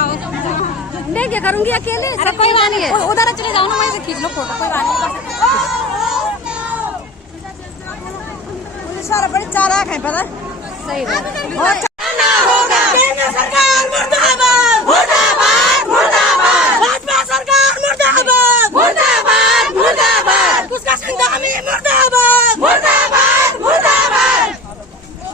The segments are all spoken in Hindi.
जाओ। नहीं क्या करूंगी अकेले? अरे कोई बात नहीं, उधर चले जाओ ना, वहीं से खींच लो फोटो, कोई बात नहीं। सारा बड़ी चालाक है पता। सही बात। सरकार मुर्दाबाद, मुर्दाबाद, मुर्दाबाद, भाजपा सरकार मुर्दाबाद, मुर्दाबाद, मुर्दाबाद, उसका संगामी मुर्दाबाद, मुर्दाबाद, मुर्दाबाद,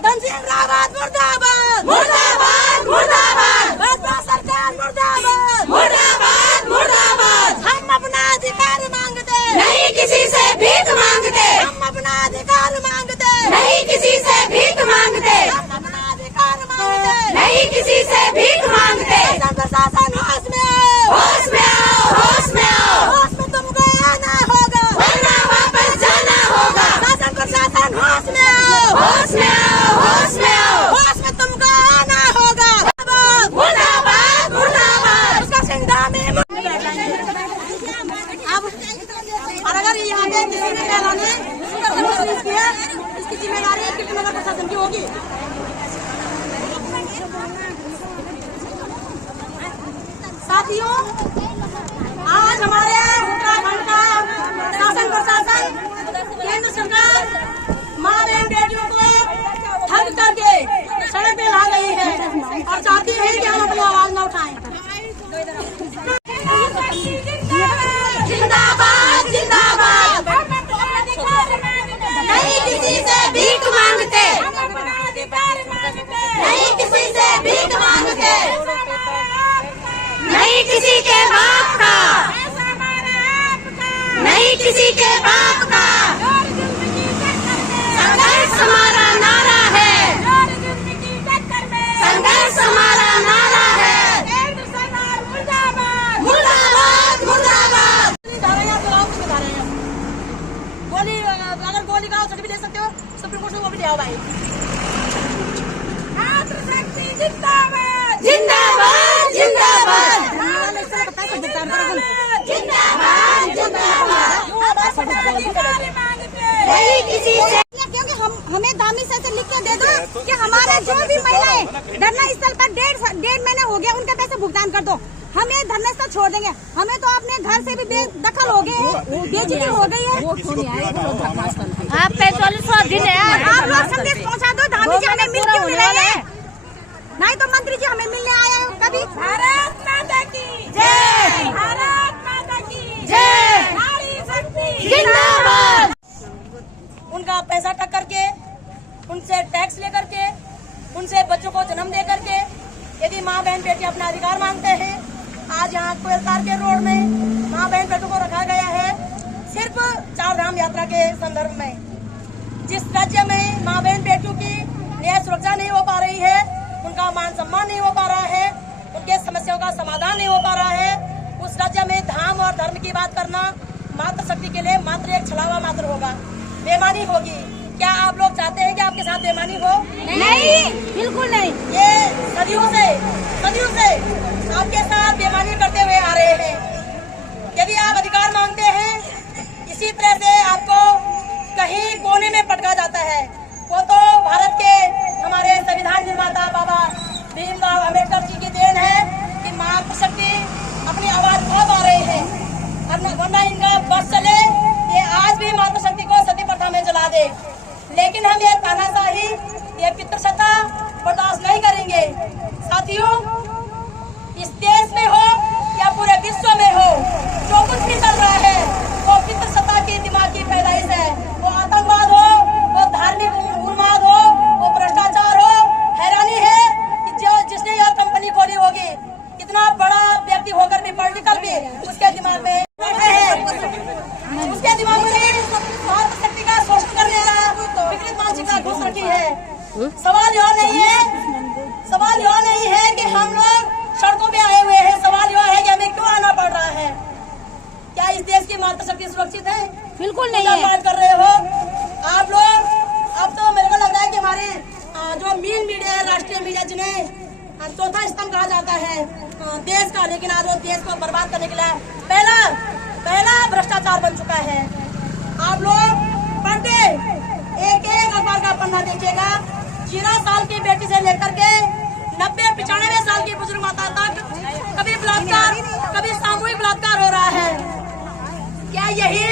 धनसिंह रावत मुर्दाबाद, मुर्दाबाद, मुर्दाबाद, भाजपा सरकार मुर्दाबाद, मुर्दाबाद, मुर्दाबाद। हम अपना अधिकार मांगते नहीं किसी से भीख मांगते, हम अपना अधिकार मांगते नहीं किसी से भीख मांगते, हम अपना अधिकार मांगते नहीं किसी से भीख मांगते। प्रशासन होश में आओ, होश में आओ, होश में आओ, होश में तुमको आना होगा वरना वापस जाना होगा। शासन प्रशासन होश में आओ, होश में आओ, होश में आओ, होश में तुमको आना होगा। मुर्दाबाद, मुर्दाबाद, उसका सिंघामी। अब अगर यहाँ पे किसी ने फैलाने किया, इसकी जिम्मेदारी कृष्णनगर प्रशासन की होगी। साथियों, आज हमारे उत्तराखंड का शासन प्रशासन, केंद्र सरकार माँ बहन बेटियों को ठग करके सड़क पे ला गई है और चाहती है कि हम अपनी आवाज न उठाएं। जिंदाबाद, जिंदाबाद, नहीं किसी से भीख मांगते, नहीं किसी से भीख मांगते, नहीं किसी के बाप का, नहीं किसी के बाप का। संघर्ष हमारा नारा है, संघर्ष हमारा नारा है। मुर्दाबाद, मुर्दाबाद। गोली, अगर गोली का औसत भी दे सकते हो सुप्रीम कोर्ट में वो भी ले आओ भाई। जिंदाबाद, जिंदाबाद, जिंदाबाद, जिंदाबाद, जिंदाबाद। नहीं किसी से, क्योंकि हमें दामी से लिख के दे दो कि हमारे जो भी महिलाएं धरना स्थल पर डेढ़ महीने हो गया, उनके पैसे भुगतान कर दो। हम ये धरना स्थल छोड़ देंगे। हमें तो अपने घर से भी बेदखल हो गए हैं, बेइज्जती हो गई है। हाँ, 45 दिन है। आप लोग संदेश पहुँचा दो, धामी जी हमें मिल क्यों नहीं रहे हैं? नहीं तो मंत्री जी हमें मिलने आए हैं कभी। भारत माता की जय, भारत माता की जय, नारी शक्ति जिंदाबाद। उनका पैसा टक करके, उनसे टैक्स लेकर के, उनसे बच्चों को जन्म दे करके, यदि माँ बहन बेटी अपना अधिकार मांगते हैं, आज यहाँ कोयलतार के रोड में माँ बहन बेटों को रखा गया है सिर्फ 4 धाम यात्रा के संदर्भ में। जिस राज्य में माँ बहन बेटियों की न्याय सुरक्षा नहीं हो पा रही है, उनका मान सम्मान नहीं हो पा रहा है, उनके समस्याओं का समाधान नहीं हो पा रहा है, उस राज्य में धाम और धर्म की बात करना मातृशक्ति के लिए मात्र एक छलावा मात्र होगा, बेईमानी होगी। क्या आप लोग चाहते हैं कि आपके साथ बेईमानी हो? नहीं, बिल्कुल नहीं। ये सदियों से आपके साथ बेईमानी करते हुए आ रहे हैं। यदि आप अधिकार मांगते हैं, इसी तरह से आपको कहीं कोने में पटका जाता है। वो तो भारत के हमारे संविधान निर्माता बाबा भीमराव अम्बेडकर जी की देन है कि मातृशक्ति अपनी आवाज उठा पा रहे हैं। वरना इनका बस चले, ये आज भी मातृशक्ति को सती प्रथा में जला दे। लेकिन हम ये तानाशाही, ये पितृसत्ता बर्दाश्त नहीं करेंगे। साथियों, इस देश में हो या पूरे विश्व में हो, जो कुछ भी चल रहा है वो पितृसत्ता की दिमाग की पैदाइश है। वो आतंकवाद हो, वो धार्मिक उन्माद हो, वो भ्रष्टाचार हो। हैरानी है कि जिसने यह कंपनी खोली होगी, इतना बड़ा व्यक्ति होकर भी, पॉलिटिकल भी, उसके दिमाग में मातृशक्ति का शोषण करने का विकृत मानसिकता घुस रखी है। सवाल यह नहीं है कि हम लोग सड़कों पे आए हुए हैं, सवाल यह है कि हमें क्यों आना पड़ रहा है। क्या इस देश की मातृशक्ति सुरक्षित है? बिल्कुल नहीं है। बात कर रहे हो आप लोग। अब तो मेरे को लग रहा है कि हमारे जो मेन मीडिया है, राष्ट्रीय मीडिया, जिन्हें चौथा स्तंभ कहा जाता है देश का, लेकिन आज वो देश को बर्बाद करने के लिए पहला भ्रष्टाचार बन चुका है। आप लोग पढ़ते एक अखबार का पन्ना देखिएगा, 0 साल की बेटी से लेकर के 90-95 साल लेकर बुजुर्ग माता तक कभी बलात्कार, कभी सामूहिक बलात्कार हो रहा है। क्या यही